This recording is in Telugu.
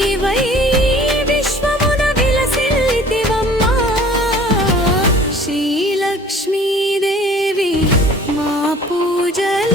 నీవై విశ్వమున విలసిల్లితివమ్మా. శ్రీలక్ష్మీదేవి మా పూజలు